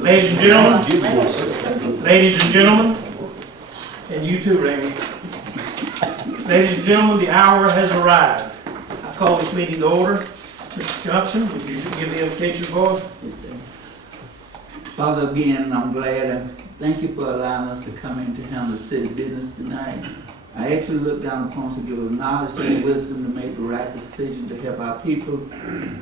Ladies and gentlemen, and you too, Randy. Ladies and gentlemen, the hour has arrived. I call this meeting to order. Mr. Johnson, would you give the invocation for us? Father, again, I'm glad and thank you for allowing us to come in to handle city business tonight. I actually look down upon us to give us knowledge and wisdom to make the right decision to help our people.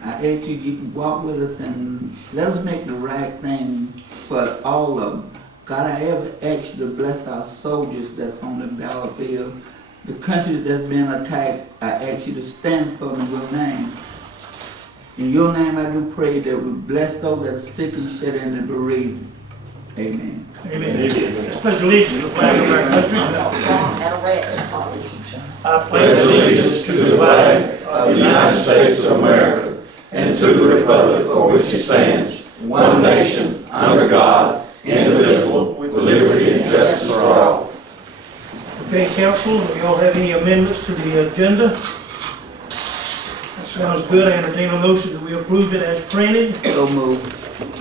I ask you to walk with us and let us make the right thing for all of them. God, I ever ask you to bless our soldiers that's on the battlefield, the countries that's been attacked. I ask you to stand for them in your name. In your name I do pray that we bless those that are sick and shed in the bereaved. Amen. Amen. Let's pledge allegiance to the flag of our country. I Pledge allegiance to the flag of the United States of America and to the republic for which it stands, one nation, under God, indivisible, with liberty and justice for all. Okay, council, do we all have any amendments to the agenda? That sounds good. I entertain a motion that we approve it as printed. So move.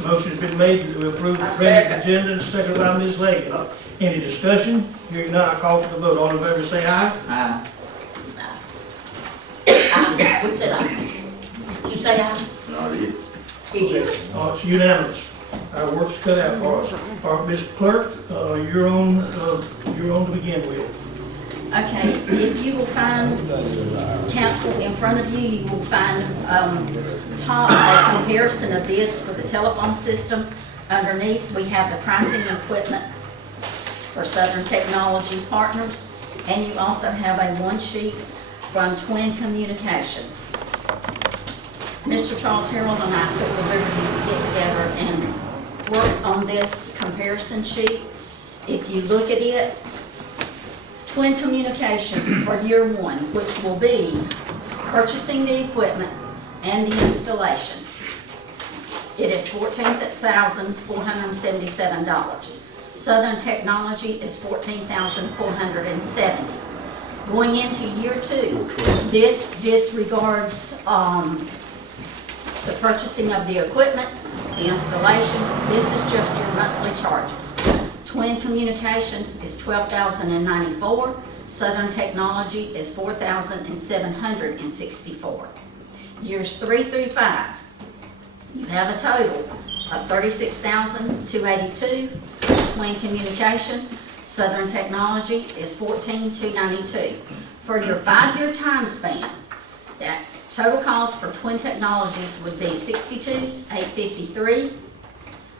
Motion's been made to approve the printed agenda, and seconded by Ms. Leggett. Any discussion? Hearing none, I call for the vote. All in favor say aye. Aye. We said aye. You say aye? Not it. He did. It's unanimous. Our work's cut out for us. All right, Ms. Clerk, you're on to begin with. Okay, if you will find council in front of you, you will find top a comparison of bids for the telephone system. Underneath, we have the pricing and equipment for Southern Technology Partners, and you also have a one sheet from Twin Communication. Mr. Charles Harold and I took the liberty to get together and work on this comparison sheet. If you look at it, Twin Communication for year one, which will be purchasing the equipment and the installation. It is $14,477. Southern Technology is $14,470. Going into year two, this disregards the purchasing of the equipment, the installation. This is just your monthly charges. Twin Communications is $12,094. Southern Technology is $4,764. Years 3 through 5, you have a total of $36,282. Twin Communication, Southern Technology is $14,292. For your 5-year time span, that total cost for Twin Technologies would be $62,853.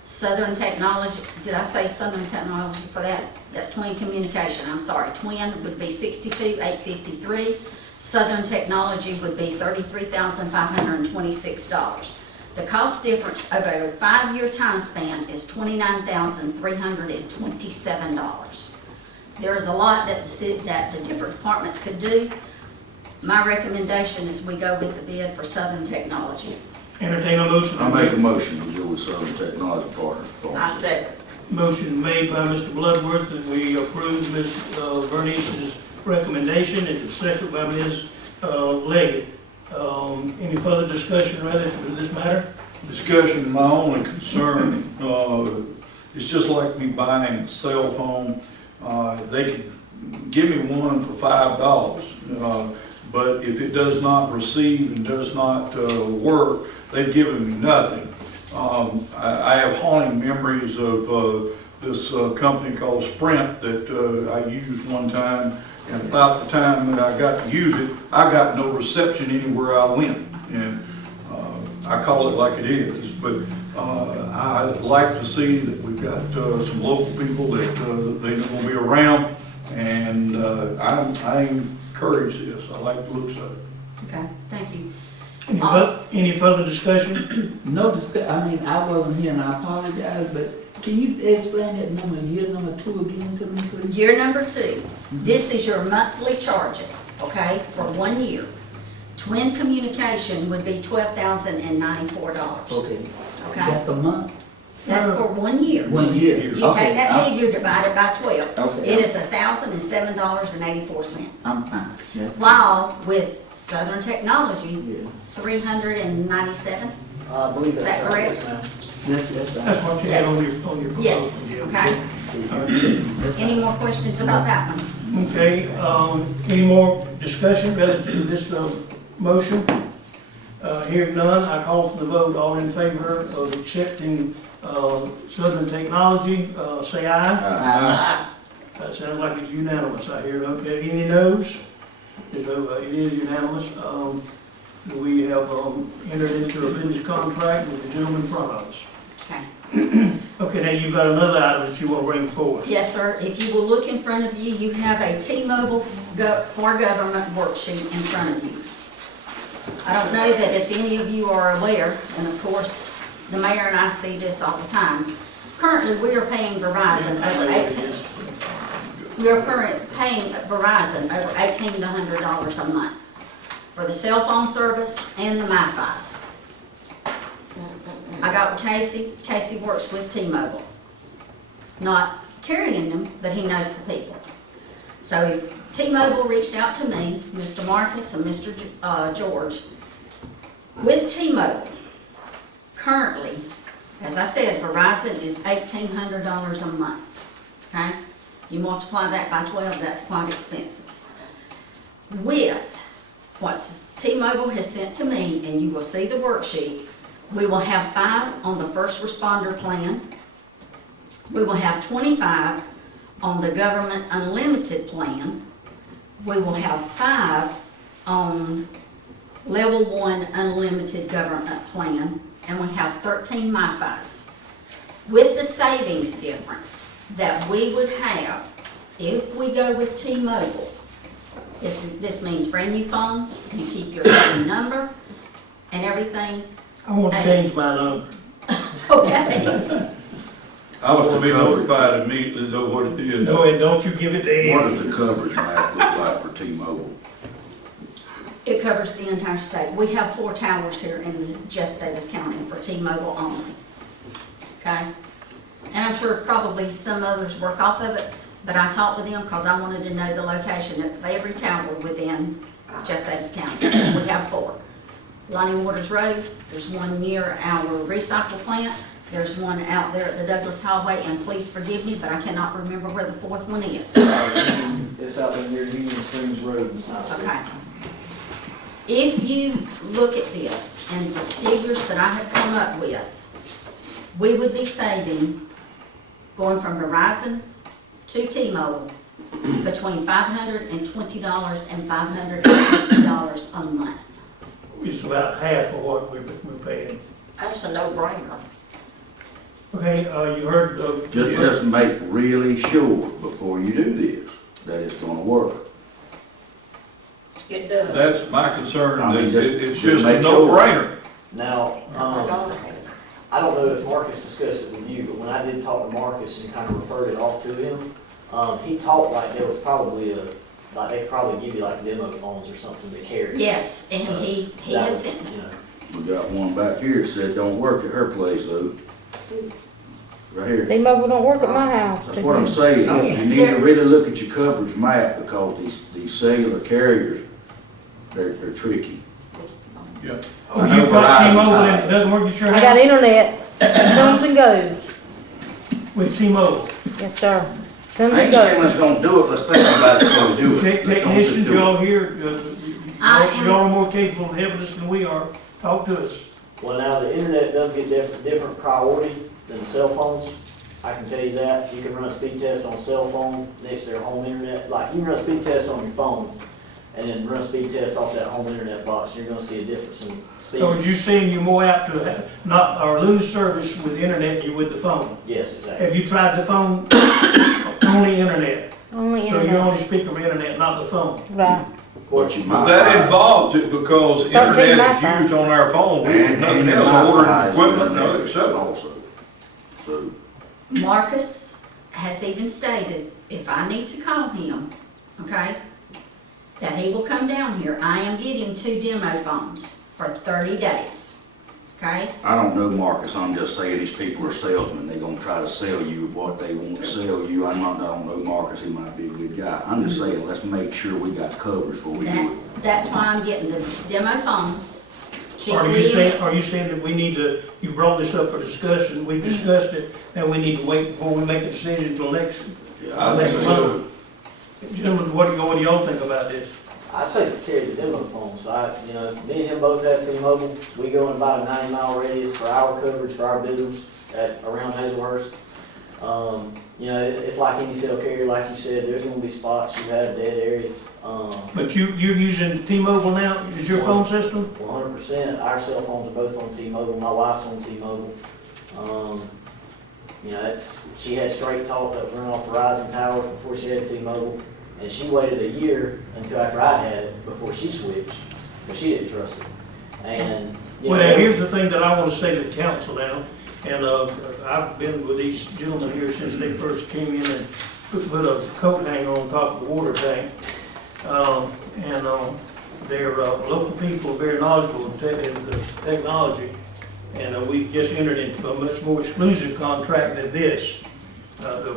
Southern Technology, did I say Southern Technology for that? That's Twin Communication, I'm sorry. Twin would be $62,853. Southern Technology would be $33,526. The cost difference over a 5-year time span is $29,327. There is a lot that the different departments could do. My recommendation is we go with the bid for Southern Technology. Entertain a motion. I make a motion to go with Southern Technology Partners. I second. Motion made by Mr. Bloodworth that we approve Ms. Bernice's recommendation, and seconded by Ms. Leggett. Any further discussion relative to this matter? Discussion, my only concern is just like me buying a cell phone. They could give me one for $5, but if it does not receive and does not work, they've given me nothing. I have haunting memories of this company called Sprint that I used one time, and about the time that I got to use it, I got no reception anywhere I went. And I call it like it is, but I'd like to see that we've got some local people that they will be around, and I encourage this. I like the looks of it. Okay, thank you. Any further discussion? No discuss, I mean, I wasn't here and I apologize, but can you explain that year number 2 again to me, please? Year number 2, this is your monthly charges, okay, for 1 year. Twin Communication would be $12,094. Okay. Okay? That's a month? That's for 1 year. 1 year? You take that figure, divide it by 12. Okay. It is $1,007.84. I'm fine. That's While with Southern Technology, yeah. $397. I believe Is that's that right, correct? yes, ma'am. That's what you had on your proposal. Yes, yeah. okay. Any more questions about that one? Okay, any more discussion relative to this, motion? Hearing none, I call for the vote. All in favor of accepting, Southern Technology, say aye. That sounds like it's unanimous, I hear. Okay, any noes? There's no, it is unanimous. We have, entered into a business contract with the gentleman in front of us. Okay. Okay, now you've got another item that you want to bring forward. Yes, sir. If you will look in front of you, you have a T-Mobile for Government worksheet in front of you. I don't know that if any of you are aware, and of course, the mayor and I see this all the time. Currently, we are paying Verizon over 18. We are currently paying Verizon over $1,800 to $100 a month for the cell phone service and the MiFi's. I got with Casey. Casey works with T-Mobile. Not carrying them, but he knows the people. So T-Mobile reached out to me, Mr. Marcus and Mr. George. With T-Mobile, currently, as I said, Verizon is $1,800 a month, okay? You multiply that by 12, that's quite expensive. With what T-Mobile has sent to me, and you will see the worksheet, we will have 5 on the first responder plan. We will have 25 on the government unlimited plan. We will have 5 on level 1 unlimited government plan, and we have 13 MiFi's. With the savings difference that we would have if we go with T-Mobile, this means brand new phones, you keep your same number and everything. I want to change my number. Okay. I was to be notified immediately though what it is. No, and don't you give it to What Ed. does the coverage map look like for T-Mobile? It covers the entire state. We have 4 towers here in Jeff Davis County for T-Mobile only. Okay? And I'm sure probably some others work off of it, but I talked with them because I wanted to know the location of every tower within Jeff Davis County. We have 4. Lonnie Waters Road, there's one near our recycle plant, there's one out there at the Douglas Highway, and please forgive me, but I cannot remember where the 4th one is. It's out there near Union Springs Road and South. Okay. If you look at this and the figures that I have come up with, we would be saving, going from Verizon to T-Mobile, between $520 and $550 a month. It's about half of what we're paying. That's a no-brainer. Okay, you heard, Just make really sure before you do this, that it's gonna work. It does. That's my concern, I mean, that just- it's just just make a sure. no-brainer. Now, I don't know if Marcus discussed it with you, but when I did talk to Marcus and kind of referred it off to him, he talked like there was probably like they could probably give you like demo phones or something to carry. Yes, and he That has would, sent me. you know, We got one back here that said don't work at her place though. Right here. T-Mobile don't work at my house. That's what I'm saying. You need to really look at your coverage map because these cellular carriers, they're tricky. Yeah. oh, you've got T-Mobile and it doesn't work at your I got house? internet, comes and goes. With T-Mobile. Yes, sir. Comes I and ain't saying goes. let's don't do it, let's think about it before we do it. Let's don't just Technicians, do it. y'all here, I am- y'all are more capable of helping us than we are. Talk to us. well, now the internet does get different priority than the cell phones. I can tell you that. You can run a speed test on a cell phone next to their home internet. Like you can run a speed test on your phone and then run a speed test off that home internet box. You're gonna see a difference in speed. So you saying you're more apt to have, not, or lose service with the internet than you would the phone? Yes, exactly. Have you tried the phone? Only internet. Only So you internet. only speak of internet, not the phone. Right. What you But might that find- involves it because internet is used on our phone, we have nothing your else, ordering Wi-Fi is equipment, on no, there except. Also. So, Marcus has even stated, if I need to call him, okay, that he will come down here. I am getting 2 demo phones for 30 days, okay? I don't know, Marcus, I'm just saying these people are salesmen, they're gonna try to sell you what they want to sell you. I don't know Marcus, he might be a good guy. I'm just saying, let's make sure we got coverage before we do it. That's why I'm getting the demo phones, Chief Are you Williams. saying, are you saying that we need to, you brought this up for discussion, we discussed it, and we need to wait before we make a decision until next month? Gentlemen, what do y'all think about this? I say carry the demo phone, so me and him both have T-Mobile. We go in about a 90-mile radius for our coverage for our business around Hazelhurst. It's like any cell carrier, like you said, there's gonna be spots you have dead areas. But you're using T-Mobile now, is your phone system? 100%, our cell phones are both on T-Mobile, my wife's on T-Mobile. She had Straight Talk that was running off Verizon Tower before she had T-Mobile. And she waited a year until after I had it before she switched, but she didn't trust it. And, Well, now, here's the thing that I want to say to the council now, and I've been with these gentlemen here since they first came in and put a coat hanger on top of the water tank. They're local people, very knowledgeable in the technology, and we've just entered into a much more exclusive contract than this.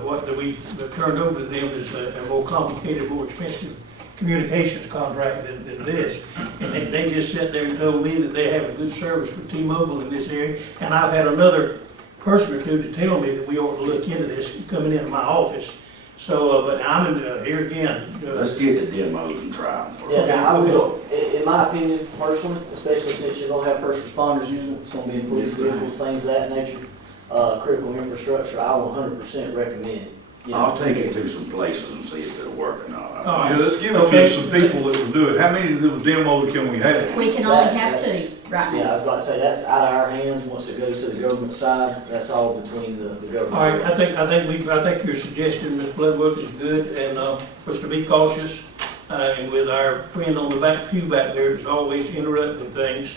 What that we turned over to them is a more complicated, more expensive communications contract than this. And they just sat there and told me that they have a good service for T-Mobile in this area. And I've had another person or two to tell me that we ought to look into this coming into my office. So, but I'm here again. Let's get the demos and try them. Yeah, now, I will, in my opinion, personally, especially since you're gonna have first responders using it, it's gonna be in police vehicles, things of that nature, critical infrastructure, I will 100% recommend it. I'll take it to some places and see if it'll work or not. All right. Yeah, let's give it to some people that will do it. How many of those demos can we have? We can only have two right Yeah, now. I was about to say, that's out of our hands, once it goes to the government side, that's all between the government. All right, I think your suggestion, Ms. Bloodworth, is good, and for us to be cautious, and with our friend on the back pew back there, who's always interrupting things.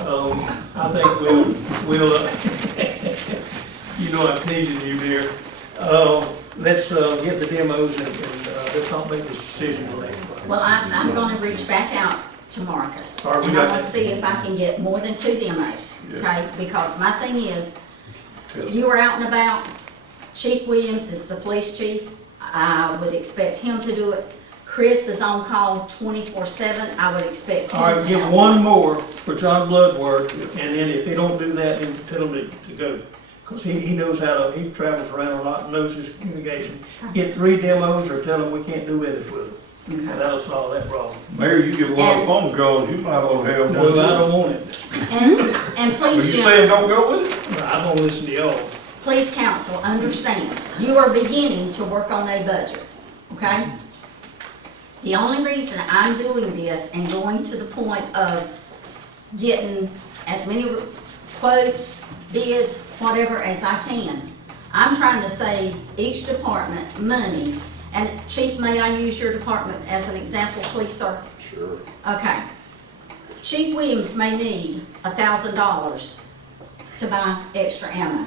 I think we'll, you know I'm teasing you there. Let's get the demos and let's not make this decision today. Well, I'm gonna reach back out to Marcus, All right, we and got I'm gonna that. see if I can get more than 2 demos, Yeah. okay? Because my thing is, you are out and about, Chief Williams is the police chief, I would expect him to do it. Chris is on call 24/7, I would expect him All to right, get help. one more for John Bloodworth, and then if they don't do that, then tell him to go. Because he knows he travels around a lot and knows his communication. Get 3 demos or tell him we can't do business with them. And that'll solve that problem. Mayor, you get a lot of phone calls, you might ought to have one. No, I don't want it. And Are please, you gentlemen, saying don't go with it? I don't listen to y'all. please, council, understand, you are beginning to work on a budget, okay? The only reason I'm doing this and going to the point of getting as many quotes, bids, whatever as I can, I'm trying to save each department money. And Chief, may I use your department as an example, please, sir? Sure. Okay. Chief Williams may need $1,000 to buy extra ammo,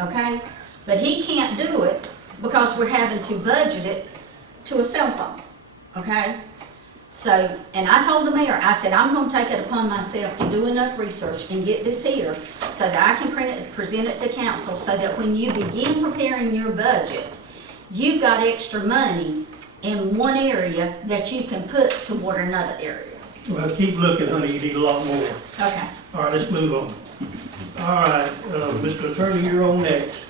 okay? But he can't do it because we're having to budget it to a cell phone, okay? So, and I told the mayor, I said, I'm gonna take it upon myself to do enough research and get this here so that I can present it to council so that when you begin preparing your budget, you've got extra money in one area that you can put toward another area. Well, keep looking, honey, you need a lot more. Okay. All right, let's move on. All right, Mr. Attorney, you're on next.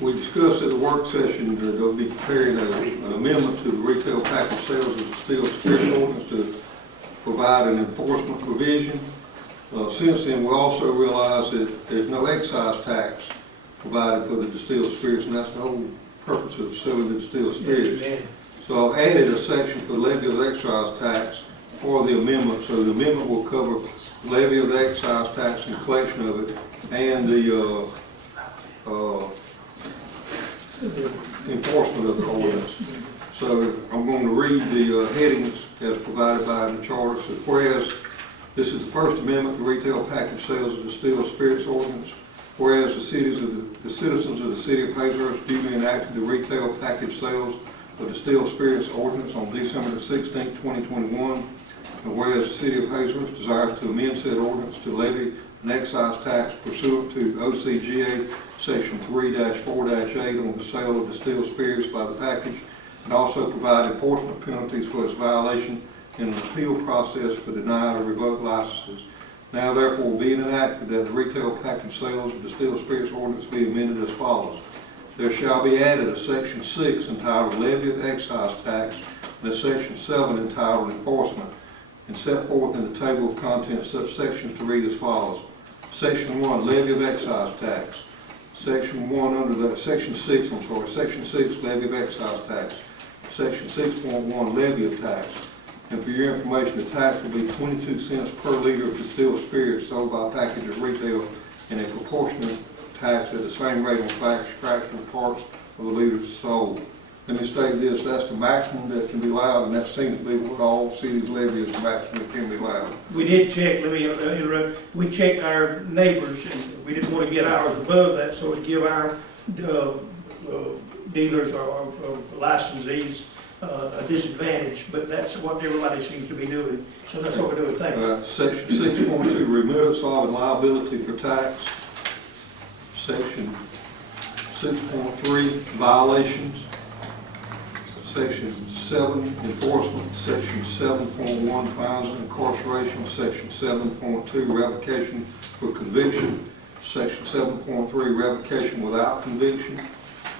We discussed at the work session that they'll be preparing an amendment to the retail package sales of the steel spirits ordinance to provide an enforcement provision. Since then, we also realized that there's no excise tax provided for the distilled spirits, and that's the whole purpose of selling the distilled spirits. Amen. So I've added a section for levy of excise tax for the amendment, so the amendment will cover levy of the excise tax and collection of it, and the enforcement of the ordinance. So I'm going to read the headings as provided by the charter. So whereas this is the First Amendment to retail package sales of distilled spirits ordinance, whereas the citizens of the city of Hazelhurst duly enacted the retail package sales of distilled spirits ordinance on December the 16th, 2021, and whereas the city of Hazelhurst desires to amend said ordinance to levy an excise tax pursuant to OCGA Section 3-4-8 on the sale of distilled spirits by the package, and also provide enforcement penalties for its violation in an appeal process for denied or revoked licenses. Now therefore be it enacted that the retail package sales of distilled spirits ordinance be amended as follows. There shall be added a section 6 entitled Levy of Excise Tax and a section 7 entitled Enforcement, and set forth in the table of contents such sections to read as follows. Section 1, Levy of Excise Tax. Section 6, Section 6, Levy of Excise Tax. Section 6.1, Levy of Tax. And for your information, the tax will be 22 cents per liter of distilled spirits sold by package at retail, and a proportionate tax at the same rate on fractional parts of the liters sold. Let me state this, that's the maximum that can be allowed, and that seems to be what all cities levy is the maximum that can be allowed. We did check, let me interrupt, we checked our neighbors, and we didn't want to get ours above that, so it'd give our dealers or licensees a disadvantage, but that's what everybody seems to be doing, so that's what we're doing, thank you. Section 6.2, remittance of and liability for tax. Section 6.3, violations. Section 7, enforcement. Section 7.1, fines and incarceration. Section 7.2, revocation for conviction. Section 7.3, revocation without conviction.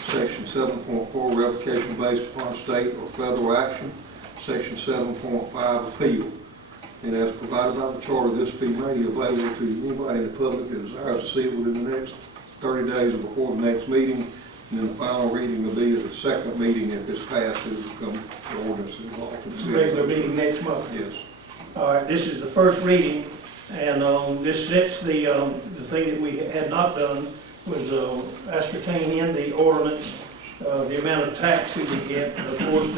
Section 7.4, revocation based upon state or federal action. Section 7.5, appeal. And as provided by the charter, this be made available to anybody in the public that desires to see it within the next 30 days or before the next meeting. And then the final reading will be at the second meeting if it's passed, it will become the ordinance involved in the city. Regular meeting next month. Yes. All right, this is the first reading, and this sets the thing that we had not done was ascertain in the ordinance the amount of tax that we get. And of course,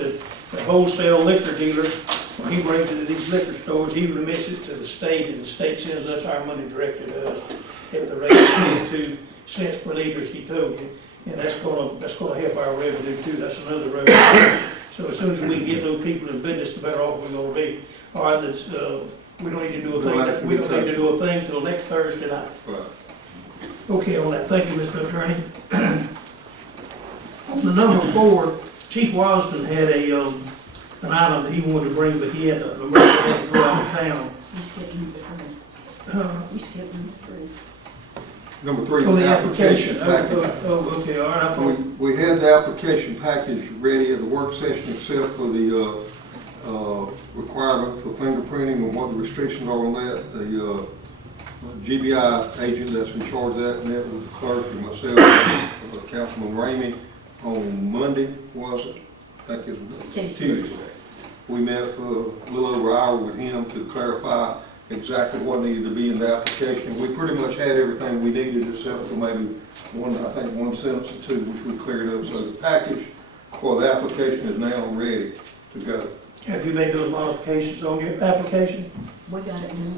the wholesale liquor dealer, when he brings it to these liquor stores, he remits it to the state, and the state sends us our money directly to us at the rate of 22 cents per liter, as he told you. And that's gonna help our revenue too. That's another revenue. So as soon as we can get those people in business, the better off we're gonna be. All right, that's, we don't need to do a thing. We don't need to do a thing till next Thursday night. Right. Okay on that. Thank you, Mr. Attorney. On the number 4, Chief Wasden had an item that he wanted to bring, but he had to go out of town. You skipped number 3. You skipped number 3. Number 3, On the the application application. package. Oh, okay, all right. We had the application package ready at the work session except for the requirement for fingerprinting and what the restrictions are on that. The GBI agent that's in charge of that met with the clerk and myself, Councilman Ramey, on Monday, was it? I think it was Tuesday. We met for a little over an hour with him to clarify exactly what needed to be in the application. We pretty much had everything we needed except for maybe one sentence or two, which we cleared up. So the package for the application is now ready to go. Have you made those modifications on your application? We got it now.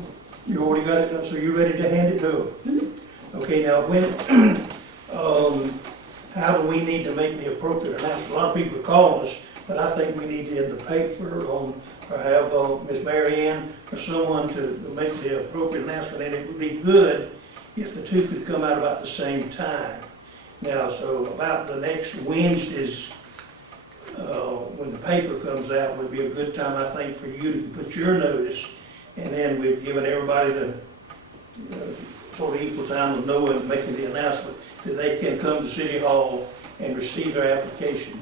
You already got it done, so you're ready to hand it to them? Okay, now when, how do we need to make the appropriate announcement? A lot of people are calling us, but I think we need to in the paper or have Ms. Mary Ann or someone to make the appropriate announcement, and it would be good if the two could come out about the same time. Now, so about the next Wednesdays, when the paper comes out, would be a good time, I think, for you to put your notice, and then we've given everybody the sort of equal time of knowing and making the announcement that they can come to City Hall and receive their application.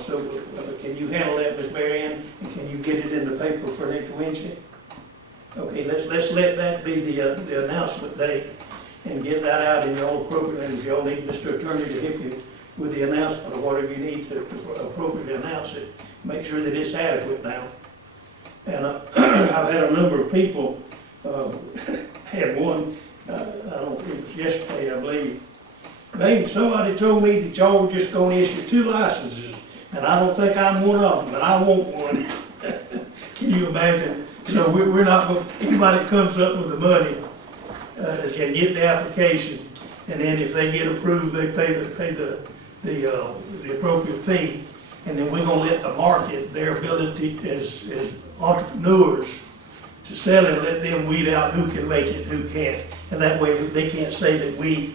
So can you handle that, Ms. Mary Ann, and can you get it in the paper for next Wednesday? Okay, let's let that be the announcement date and get that out in your appropriate, and if y'all need Mr. Attorney to help you with the announcement or whatever you need to appropriately announce it, make sure that it's adequate now. And I've had a number of people, had one, it was yesterday, I believe. Baby, somebody told me that y'all were just gonna issue 2 licenses, and I don't think I'm one of them, but I want one. Can you imagine? So we're not going, anybody that comes up with the money can get the application, and then if they get approved, they pay the appropriate fee, and then we're gonna let the market, their ability as entrepreneurs to sell it, let them weed out who can make it, who can't, and that way they can't say that we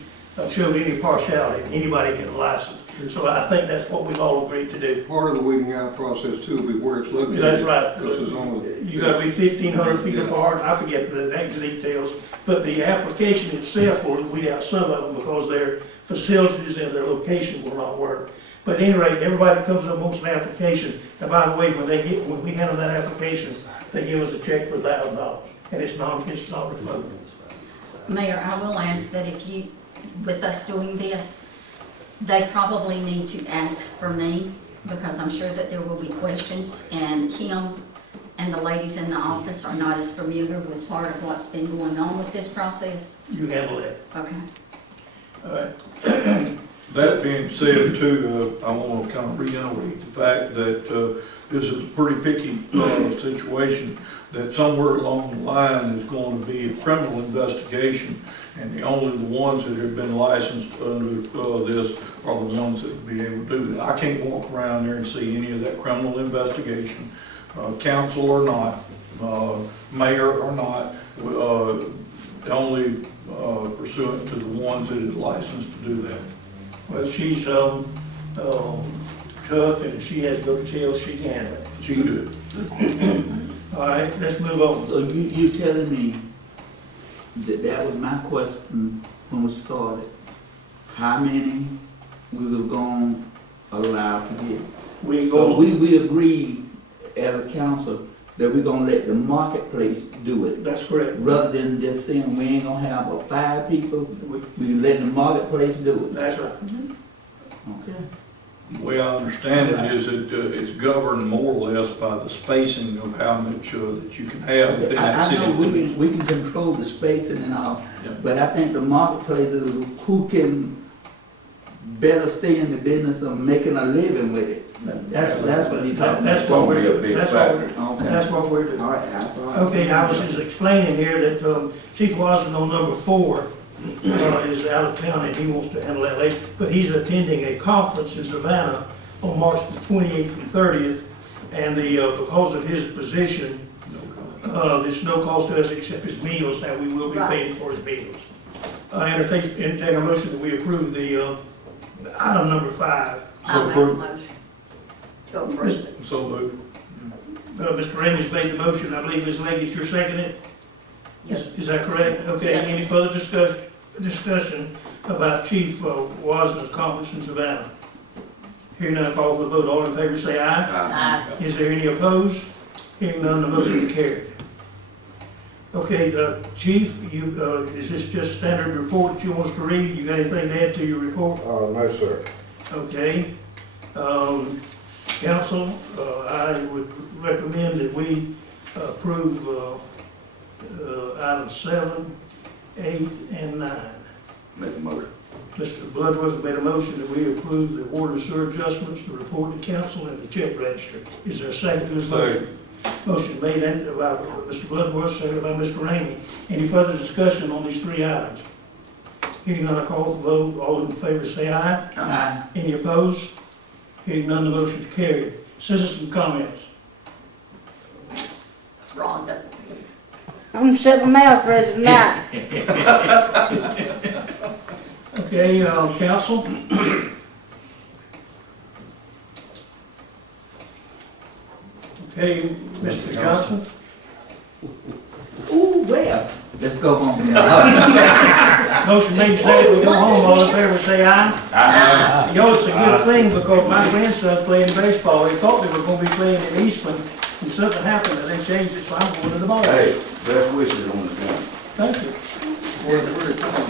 showed any partiality, anybody get a license. So I think that's what we've all agreed to do. Part of the weeding out process too will be where it's located. That's right. Because it's only. You gotta be 1,500 feet Yeah. apart, I forget the exact details, but the application itself will weed out some of them because their facilities and their location will not work. But at any rate, everybody that comes up and wants an application, and by the way, when we handle that application, they give us a check for $1,000, and it's not refundable. Mayor, I will ask that if you, with us doing this, they probably need to ask for me, because I'm sure that there will be questions, and Kim and the ladies in the office are not as familiar with part of what's been going on with this process. You handle that. Okay. All right. That being said too, I want to kind of reiterate the fact that this is a pretty picky situation, that somewhere along the line is going to be a criminal investigation, and the ones that have been licensed under this are the ones that will be able to do that. I can't walk around there and see any of that criminal investigation, council or not, mayor or not, only pursuant to the ones that are licensed to do that. Well, she's tough, and if she has to go to jail, she can handle it. She can do it. All right, let's move on. So you telling me that was my question when we started? How many we were gonna allow to get? We So go, we agreed as a council that we're gonna let the marketplace do it. that's correct. Rather than just saying we ain't gonna have but 5 people, we let the marketplace do it. That's right. Okay. The way I understand it is that it's governed more or less by the spacing of how much that you can have within that I city. know we can control the spacing and all, Yeah. but I think the marketplace is who can better stay in the business of making a living with it. That's what you're talking That's about. what gonna be a we're, big that's what factor. we're, Okay. that's what we're doing. All right, that's all right. Okay, I was just explaining here that Chief Watson on number 4 is out of town and he wants to handle that later, but he's attending a conference in Savannah on March the 28th and 30th, and because of his position, there's no cost to us except his meals. Now, we will be Right. paying for his meals. I entertain a motion that we approve the item number 5. I'll make a motion to approve it. So moved. Mr. Ramey's made the motion, I believe Ms. Leggett, you're seconding it? Is that correct? Okay, Yes. any further discussion about Chief Wasden's conference in Savannah? Hearing none, call for the vote. All in favor say aye. Aye. Is there any opposed? Hearing none, the motion is carried. Okay, Chief, is this just standard report that you want us to read? You got anything to add to your report? No, sir. Okay. Council, I would recommend that we approve items 7, 8, and 9. Make a motion. Mr. Bloodworth made a motion that we approve the water and sewer adjustments, the report to council, and the check register. Is there a second to his motion? Motion made by Mr. Bloodworth, seconded by Mr. Ramey. Any further discussion on these 3 items? Hearing none, I call for the vote. All in favor say aye. Aye. Any opposed? Hearing none, the motion is carried. Citizen comments. Rhonda. I'm shutting my mouth for tonight. Okay, council? Okay, Mr. Johnson? Ooh, well, let's go home now. Motion made, seconded, we go home. All in favor say aye. You know, it's a good thing because my grandson's playing baseball. He thought they were gonna be playing in Eastman, and something happened, and they changed it, so I'm going to the ball. Hey, best wishes on the game. Thank you. Where it comes.